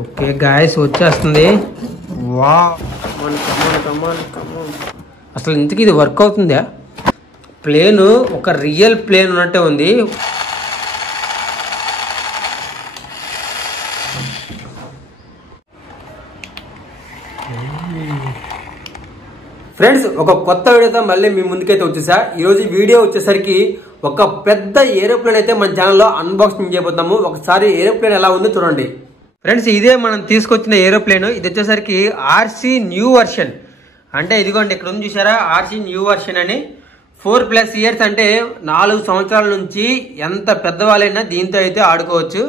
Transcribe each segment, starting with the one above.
Okay guys వచ్చేస్తుంది. Wow కమాన్ కమాన్ కమాన్ కమాన్. అసలు ఇంతకీ ఇది వర్క్ అవుతుందా? ప్లేన్ ఒక రియల్ ప్లేన్ ఉన్నట్టే ఉంది. ఫ్రెండ్స్ ఒక కొత్త వీడియోతో మళ్ళీ మీ ముందుకైతే వచ్చేసా. ఈరోజు వీడియో వచ్చేసరికి ఒక పెద్ద ఏరోప్లేన్ అయితే మన ఛానల్లో అన్బాక్సింగ్ చేయబోతున్నాము. ఒకసారి ఏరోప్లేన్ ఎలా ఉందో చూడండి. ఫ్రెండ్స్ ఇదే మనం తీసుకొచ్చిన ఏరోప్లేన్. ఇది వచ్చేసరికి ఆర్సీ న్యూ వర్షన్. అంటే ఇదిగోండి ఇక్కడ ఉంది చూసారా, ఆర్సీ న్యూ వర్షన్ అని. 4+ ఇయర్స్ అంటే 4 సంవత్సరాల నుంచి ఎంత పెద్దవాళ్ళైనా దీంతో అయితే ఆడుకోవచ్చు.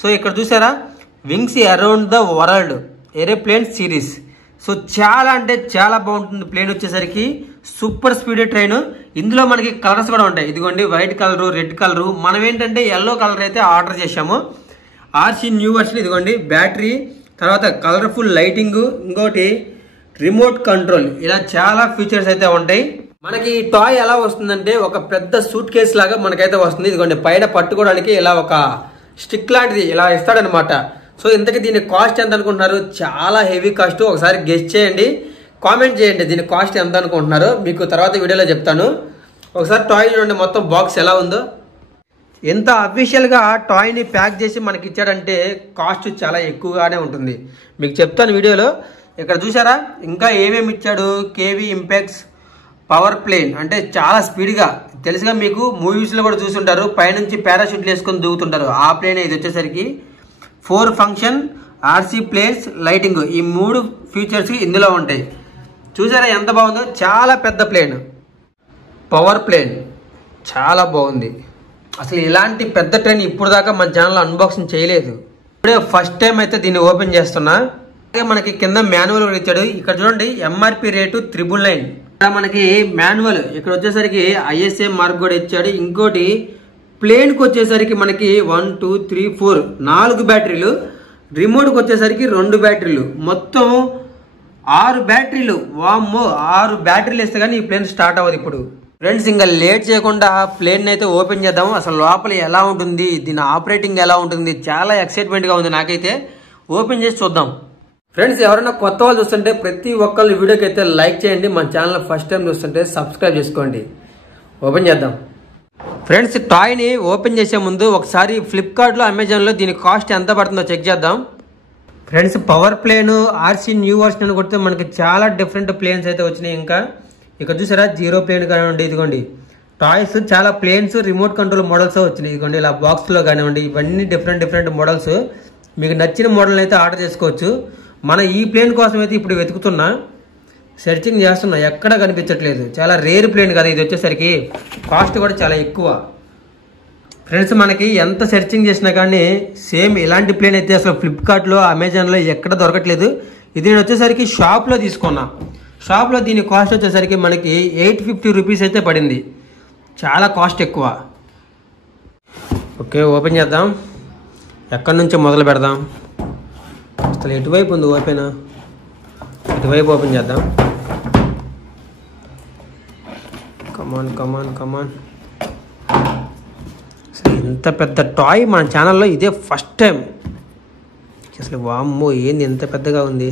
సో ఇక్కడ చూసారా, wings around the world aeroplane series. So చాలా అంటే చాలా బాగుంటుంది ప్లేన్ వచ్చేసరికి. Super speed train. ఇందులో మనకి కలర్స్ కూడా ఉంటాయి. ఇదిగోండి వైట్ కలరు, రెడ్ కలరు. మనం ఏంటంటే ఎల్లో కలర్ అయితే ఆర్డర్ చేసాము. RC new version. ఇదిగోండి బ్యాటరీ, తర్వాత కలర్ఫుల్ లైటింగ్, ఇంకోటి రిమోట్ కంట్రోల్, ఇలా చాలా ఫీచర్స్ అయితే ఉంటాయి. మనకి ఈ టాయ్ ఎలా వస్తుందంటే ఒక పెద్ద సూట్ కేస్ లాగా మనకైతే వస్తుంది. ఇదిగోండి పైన పట్టుకోవడానికి ఇలా ఒక స్టిక్ లాంటిది ఇలా ఇస్తాడనమాట. సో ఇంతకీ దీని కాస్ట్ ఎంత అనుకుంటున్నారు? చాలా హెవీ కాస్ట్. ఒకసారి గెస్ చేయండి, కామెంట్ చేయండి దీని కాస్ట్ ఎంత అనుకుంటున్నారు. మీకు తర్వాత వీడియోలో చెప్తాను. ఒకసారి టాయ్ చూడండి మొత్తం బాక్స్ ఎలా ఉందో. ఎంత అఫీషియల్గా టాయ్ని ప్యాక్ చేసి మనకి ఇచ్చాడంటే కాస్ట్ చాలా ఎక్కువగానే ఉంటుంది. మీకు చెప్తాను వీడియోలో. ఇక్కడ చూసారా ఇంకా ఏమేమి ఇచ్చాడు. కేవీ ఇంపాక్ట్స్ పవర్ ప్లేన్, అంటే చాలా స్పీడ్గా తెలుసుగా మీకు, మూవీస్లో కూడా చూసుంటారు. పైనుంచి పారాషూట్లు వేసుకొని దూకుతుంటారు, ఆ ప్లేన్ ఇది వచ్చేసరికి. 4 ఫంక్షన్ ఆర్సీ ప్లేన్స్ లైటింగ్, ఈ 3 ఫీచర్స్ ఇందులో ఉంటాయి. చూసారా ఎంత బాగుందో. చాలా పెద్ద ప్లేన్, పవర్ ప్లేన్, చాలా బాగుంది. అసలు ఇలాంటి పెద్ద ట్రైన్ ఇప్పుడు దాకా మన ఛానల్లో అన్బాక్సింగ్ చేయలేదు. ఇప్పుడే ఫస్ట్ టైం అయితే దీన్ని ఓపెన్ చేస్తున్నా. అలాగే మనకి కింద మాన్యువల్ కూడా ఇచ్చాడు. ఇక్కడ చూడండి ఎంఆర్పి రేటు 999. ఇక్కడ మనకి మాన్యువల్, ఇక్కడ వచ్చేసరికి ఐఎస్ఏ మార్క్ కూడా ఇచ్చాడు. ఇంకోటి ప్లేన్కి వచ్చేసరికి మనకి 1 2 3 4 4 బ్యాటరీలు, రిమోట్కి వచ్చేసరికి 2 బ్యాటరీలు, మొత్తం 6 బ్యాటరీలు. వామ్మో 6 బ్యాటరీలు ఇస్తే కానీ ఈ ప్లేన్ స్టార్ట్ అవ్వదు ఇప్పుడు. ఫ్రెండ్స్ ఇంకా లేట్ చేయకుండా ప్లేన్ అయితే ఓపెన్ చేద్దాం. అసలు లోపల ఎలా ఉంటుంది, దీని ఆపరేటింగ్ ఎలా ఉంటుంది, చాలా ఎక్సైట్మెంట్గా ఉంది నాకైతే. ఓపెన్ చేసి చూద్దాం. ఫ్రెండ్స్ ఎవరైనా కొత్త వాళ్ళు చూస్తుంటే ప్రతి ఒక్కళ్ళు వీడియోకి అయితే లైక్ చేయండి. మన ఛానల్ ఫస్ట్ టైం చూస్తుంటే సబ్స్క్రైబ్ చేసుకోండి. ఓపెన్ చేద్దాం. ఫ్రెండ్స్ టాయ్ని ఓపెన్ చేసే ముందు ఒకసారి ఫ్లిప్కార్ట్లో, అమెజాన్లో దీని కాస్ట్ ఎంత పడుతుందో చెక్ చేద్దాం. Friends power plane RC new version అని కొడితే మనకి చాలా డిఫరెంట్ ప్లేన్స్ అయితే వచ్చినాయి. ఇంకా ఇక్కడ చూసారా జీరో ప్లేన్ కానివ్వండి, ఇదిగోండి టాయ్స్ చాలా ప్లేన్స్, రిమోట్ కంట్రోల్ మోడల్స్ వచ్చినాయి. ఇదిగోండి ఇలా బాక్స్లో కానివ్వండి, ఇవన్నీ డిఫరెంట్ మోడల్స్. మీకు నచ్చిన మోడల్ అయితే ఆర్డర్ చేసుకోవచ్చు. మన ఈ ప్లేన్ కోసం అయితే ఇప్పుడు వెతుకుతున్నా, సెర్చింగ్ చేస్తున్నా, ఎక్కడ కనిపించట్లేదు. చాలా రేర్ ప్లేన్ కదా ఇది వచ్చేసరికి. కాస్ట్ కూడా చాలా ఎక్కువ. ఫ్రెండ్స్ మనకి ఎంత సెర్చింగ్ చేసినా కానీ సేమ్ ఇలాంటి ప్లేన్ అయితే అసలు ఫ్లిప్కార్ట్లో, అమెజాన్లో ఎక్కడ దొరకట్లేదు. ఇది నేను వచ్చేసరికి షాప్లో తీసుకున్నా. షాప్లో దీని కాస్ట్ వచ్చేసరికి మనకి 850 రూపీస్ అయితే పడింది. చాలా కాస్ట్ ఎక్కువ. ఓకే ఓపెన్ చేద్దాం. ఎక్కడి నుంచి మొదలు పెడదాం? అసలు ఎటువైపు ఉంది ఓపెన్? ఇటువైపు ఓపెన్ చేద్దాం. కమాన్ కమాన్ కమాన్. అసలు ఇంత పెద్ద టాయ్ మన ఛానల్లో ఇదే ఫస్ట్ టైం. అసలు వామ్మో ఏంది ఎంత పెద్దగా ఉంది.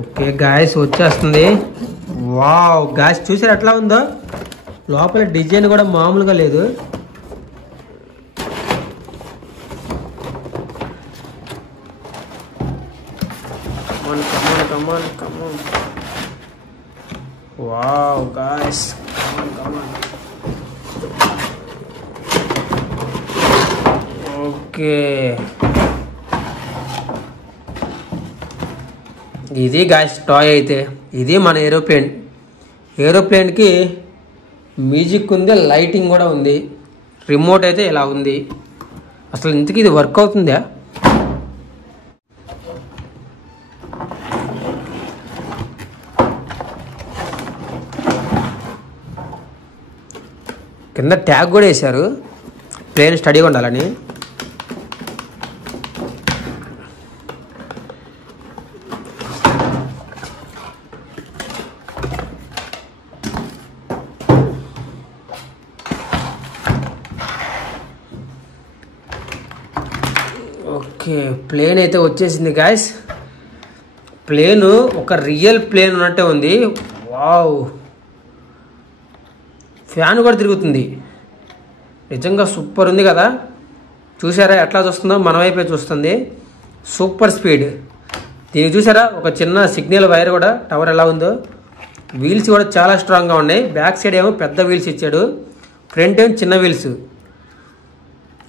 ఓకే గాయస్ వచ్చేస్తుంది. వావ్ గాయస్ చూసారు ఎట్లా ఉందో. లోపల డిజైన్ కూడా మామూలుగా లేదు. వావ్ గాయస్ ఓకే ఇది గాయస్ టాయ్ అయితే. ఇది మన ఏరోప్లేన్. ఏరోప్లేన్కి మ్యూజిక్ ఉంది, లైటింగ్ కూడా ఉంది, రిమోట్ అయితే ఇలా ఉంది. అసలు ఇంతకీ ఇది వర్క్ అవుతుందా? కింద ట్యాగ్ కూడా వేశారు, ప్లేన్ స్టడీగా ఉండాలని. ఓకే, ప్లేన్ అయితే వచ్చేసింది గాయస్. ప్లేన్ ఒక రియల్ ప్లేన్ ఉన్నట్టే ఉంది. వావ్, ఫ్యాన్ కూడా తిరుగుతుంది. నిజంగా సూపర్ ఉంది కదా. చూసారా ఎట్లా చూస్తుందో, మన వైపే చూస్తుంది. Super speed. దీనికి చూసారా ఒక చిన్న సిగ్నల్ వైర్ కూడా, టవర్ ఎలా ఉందో. వీల్స్ కూడా చాలా స్ట్రాంగ్గా ఉన్నాయి. బ్యాక్ సైడ్ ఏమో పెద్ద వీల్స్ ఇచ్చాడు, ఫ్రంట్ ఏమో చిన్న వీల్స్.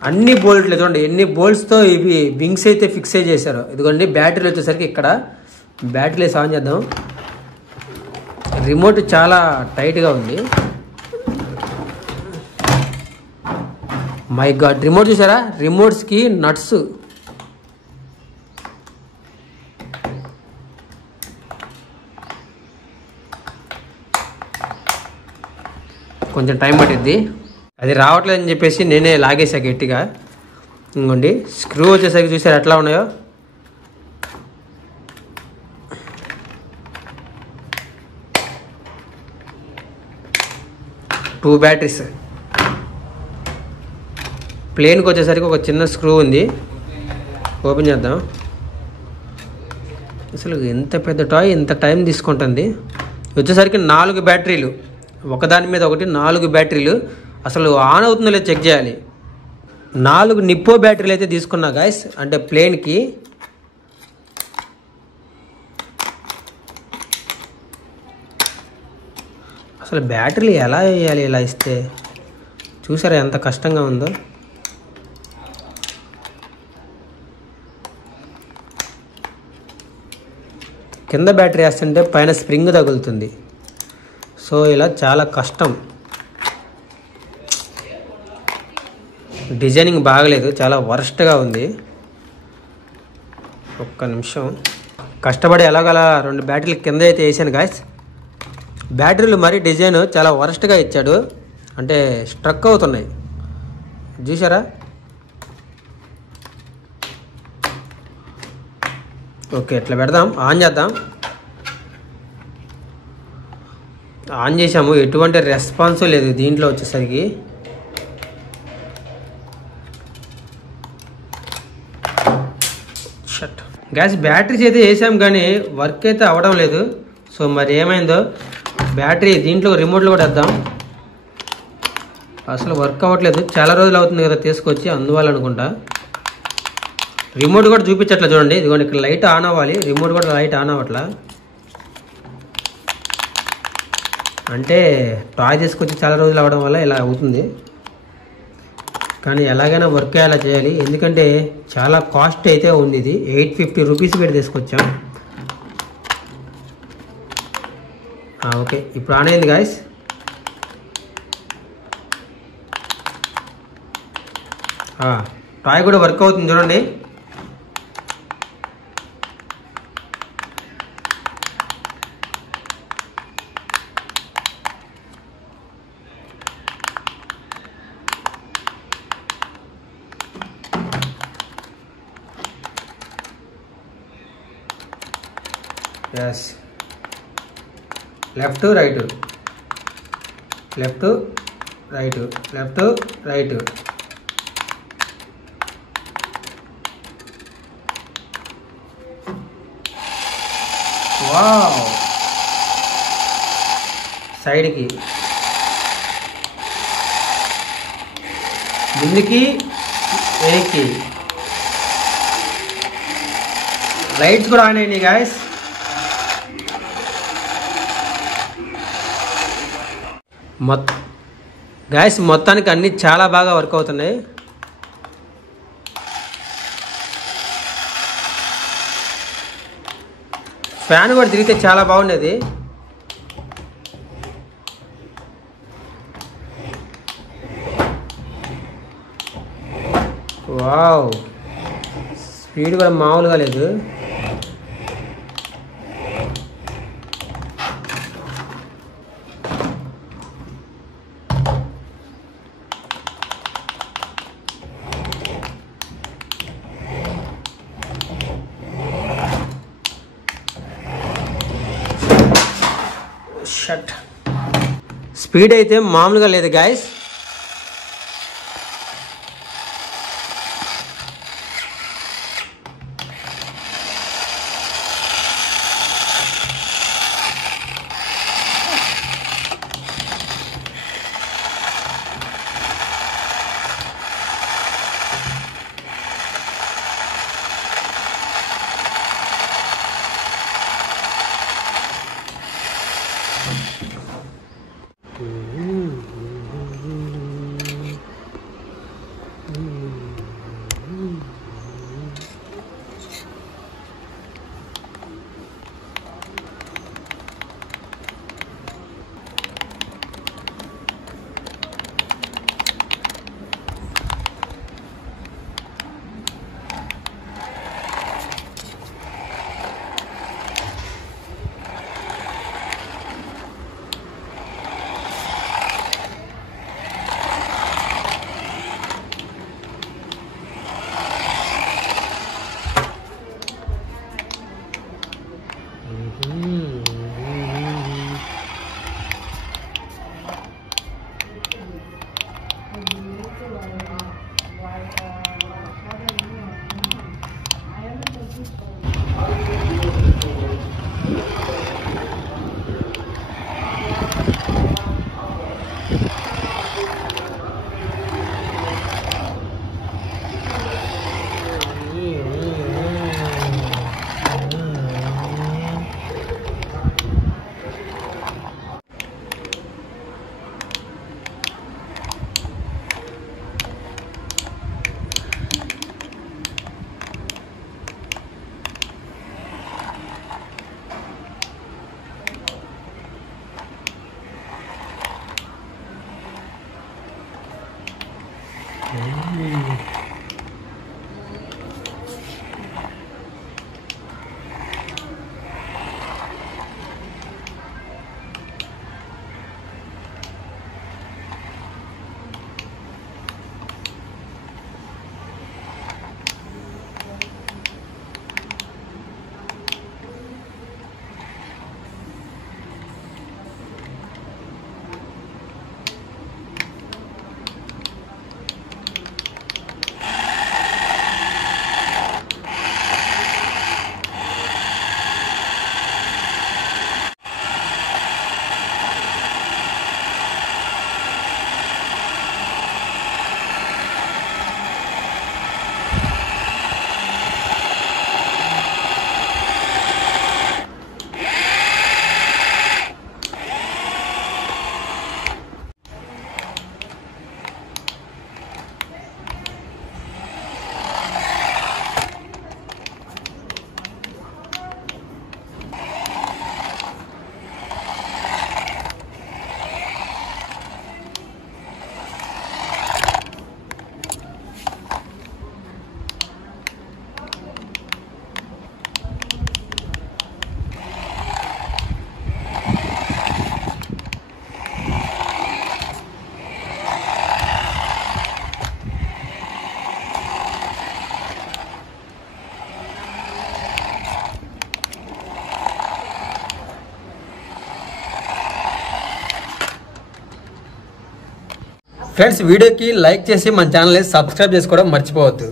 అన్ని బోల్ట్లు చూడండి, ఎన్ని బోల్ట్స్తో ఇవి వింగ్స్ అయితే ఫిక్స్ చేశారు. ఇదిగోండి బ్యాటరీలు వచ్చేసరికి ఇక్కడ బ్యాటరీలు ఆన్ చేద్దాం. రిమోట్ చాలా టైట్గా ఉంది. మై గాడ్, రిమోట్ చూసారా, రిమోట్స్కి నట్స్. కొంచెం టైం పట్టిద్ది, అది రావట్లేదని చెప్పేసి నేనే లాగేసా గట్టిగా. ఇంకోండి స్క్రూ వచ్చేసరికి చూసారు ఎట్లా ఉన్నాయో. Two batteries. ప్లేన్కి వచ్చేసరికి ఒక చిన్న స్క్రూ ఉంది, ఓపెన్ చేద్దాం. అసలు ఎంత పెద్ద టాయ్, ఎంత టైం తీసుకుంటుంది. వచ్చేసరికి 4 బ్యాటరీలు, ఒకదాని మీద ఒకటి 4 బ్యాటరీలు. అసలు ఆన్ అవుతుందో లేదో చెక్ చేయాలి. 4 నిప్పో బ్యాటరీలు అయితే తీసుకున్నా గాయస్, అంటే ప్లేన్కి. అసలు బ్యాటరీలు ఎలా వేయాలి ఇలా ఇస్తే? చూసారా ఎంత కష్టంగా ఉందో. కింద బ్యాటరీ వేస్తుంటే పైన స్ప్రింగ్ తగులుతుంది. సో ఇలా చాలా కష్టం. డిజైనింగ్ బాగలేదు, చాలా వరస్ట్గా ఉంది. ఒక్క నిమిషం కష్టపడి ఎలాగలా 2 బ్యాటరీలు కింద అయితే వేసాను గాయస్. బ్యాటరీలు మరి డిజైన్ చాలా వరస్ట్గా ఇచ్చాడు, అంటే స్ట్రక్ అవుతున్నాయి. చూసారా? ఓకే, ఇట్లా పెడదాం, ఆన్ చేద్దాం. ఆన్ చేసాము, ఎటువంటి రెస్పాన్స్ లేదు దీంట్లో వచ్చేసరికి. షట్ గ్యాస్, బ్యాటరీస్ అయితే వేసాం కానీ వర్క్ అయితే అవ్వడం లేదు. సో మరి ఏమైందో. బ్యాటరీ దీంట్లో రిమోట్లో కూడా వేద్దాం. అసలు వర్క్ అవ్వట్లేదు, చాలా రోజులు అవుతుంది కదా తీసుకొచ్చి, అందువల్ల అనుకుంటా. రిమోట్ కూడా చూపించట్లా చూడండి. ఇదిగోండి ఇక్కడ లైట్ ఆన్ అవ్వాలి, రిమోట్ కూడా లైట్ ఆన్ అవ్వట్లా. అంటే టాయ్ తీసుకొచ్చి చాలా రోజులు అవ్వడం వల్ల ఇలా అవుతుంది. కానీ ఎలాగైనా వర్క్ అయ్యేలా చేయాలి, ఎందుకంటే చాలా కాస్ట్ అయితే ఉంది. ఇది 850 రూపీస్ పెట్టి తీసుకొచ్చాం. ఓకే, ఇప్పుడు ఆన్ అయింది గాయస్. టాయ్ కూడా వర్క్ అవుతుంది చూడండి. Yes, left right, left right, left right. Wow, సైడ్కి, ముందుకి, వెనక్కి. లైట్స్ కూడా ఆన్ అయినాయి గాయస్. గాయస్ మొత్తానికి అన్నీ చాలా బాగా వర్క్ అవుతున్నాయి. ఫ్యాన్ కూడా తిరిగితే చాలా బాగుండేది. వావ్, స్పీడ్ కూడా మామూలుగా లేదు. షట్, స్పీడ్ అయితే మామూలుగా లేదు గాయస్. ఫ్రెండ్స్ వీడియోకి లైక్ చేసి మన ఛానల్ని సబ్స్క్రైబ్ చేసుకోవడం మర్చిపోవద్దు.